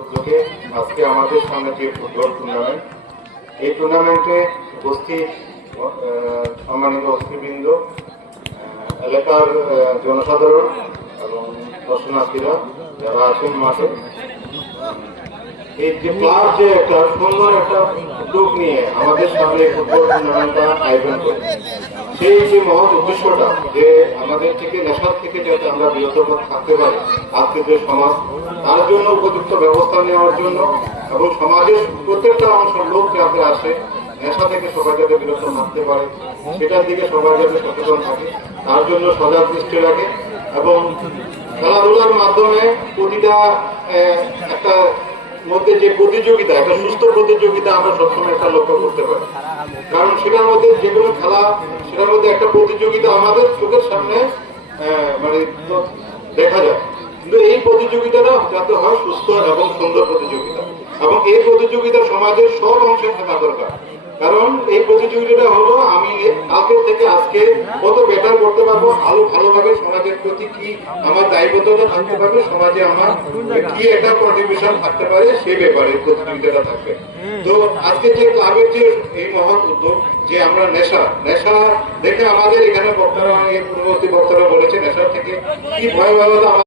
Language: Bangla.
উদ্যোগে আজকে আমাদের সামনে যে ফুটবল টুর্নামেন্ট, এই টুর্নামেন্টে উপস্থিত সম্মানিত অতিথিবৃন্দ, এলাকার জনসাধারণ এবং দর্শনার্থীরা যারা আছেন মাঠে, এই যে ক্লাব যে একটা সুন্দর একটা উদ্যোগ নিয়ে আমাদের সামনে ফুটবল টুর্নামেন্টটা আয়োজন করে, সেই যে মহৎ উদ্দেশ্যটা যে আমাদের থেকে নেশার থেকে যাতে আমরা বিরত থাকতে পারি আজকে যে সমাজ, তার জন্য উপযুক্ত ব্যবস্থা নেওয়ার জন্য এবং সমাজের প্রত্যেকটা অংশের লোক যাতে আসে, নেশা থেকে সবাই যাতে বিরত থাকতে পারে, সেটার দিকে সবাই যাতে সচেতন থাকে, তার জন্য সজাগ দৃষ্টি রাখে এবং খেলাধুলার মাধ্যমে প্রতিটা একটা মধ্যে যে প্রতিযোগিতা, একটা সুস্থ প্রতিযোগিতা আমরা সবসময় একটা লক্ষ্য করতে পারি। কারণ সেটার মধ্যে যে কোনো খেলা, সেটার মধ্যে একটা প্রতিযোগিতা আমাদের চোখের সামনে মানে দেখা যায়, কিন্তু এই প্রতিযোগিতাটা যাতে হয় সুস্থ এবং সুন্দর প্রতিযোগিতা, এবং এই প্রতিযোগিতা সমাজের সব অংশে থাকা দরকার। কারণ এই প্রতিযোগিতাটা হলো আমি কালকে থেকে আজকে কত বেটার করতে পারবো, আরো ভালোভাবে সমাজের প্রতি কি আমার দায়বদ্ধতা থাকতে পারবে, সমাজে আমার কি একটা কন্ট্রিবিউশন থাকতে পারে, সেই ব্যাপারে প্রতিযোগিতাটা থাকবে। তো আজকে যে ক্লাবের যে এই মহৎ উদ্যোগ যে আমরা নেশা দেখে আমাদের এখানে বক্তারা, পূর্ববর্তী বক্তারা বলেছে নেশার থেকে কি ভয়াবহতা